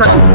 time.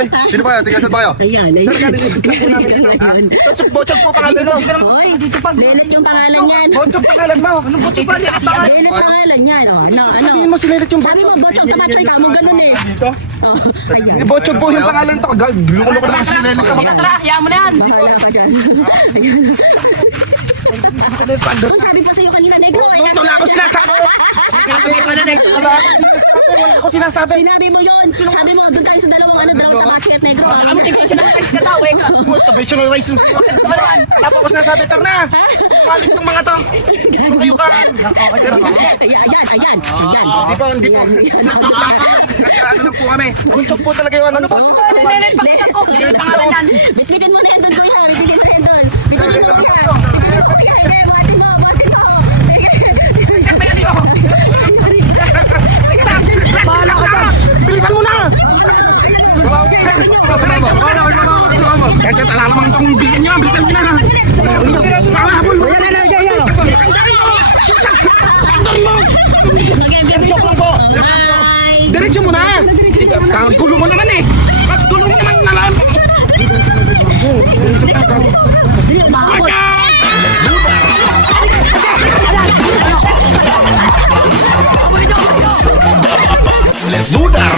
Eh. Sino ba? Tiga saan tayo? Ayan, Sir, ayan. galing dito po namin po pangalan nito. Hoy, dito pa. Lelet yung pangalan yan. Bocho pangalan mo. Anong Bocho pa? Lelet pangalan yan. Oh, ano, ano? Sabihin mo si Lelet yung Sabi Bocho. mo, botchok tamachoy ka mo ganun eh. Dito? Oh, ayan. Bocho po yung pangalan nito. Loko-loko lang si Lelet. Bahala ka dyan. Ayan. Kung sabi pa sa'yo kanina, negro. Doon, wala ako sinasabi. Wala ako sinasabi. Wala ako sinasabi. Sinabi mo yun. Sabi mo, ano daw, tamachoy at negro. ah. Puta, professional rice. Wala pa ako sinasabi. Tar na. Sinungaling ng mga to. Ano kayo ka? Ayan, ayan, ayan. Hindi po, hindi po. Ano lang po kami. Buntok po talaga yung ano. Bitbitin mo na yan doon, kuya. Bitbitin mo na yan na, mo na. Kakahabol mo. Ayan, ayan, mo. Ang dami mo. Mo na. Gulo mo naman eh. Let's do that.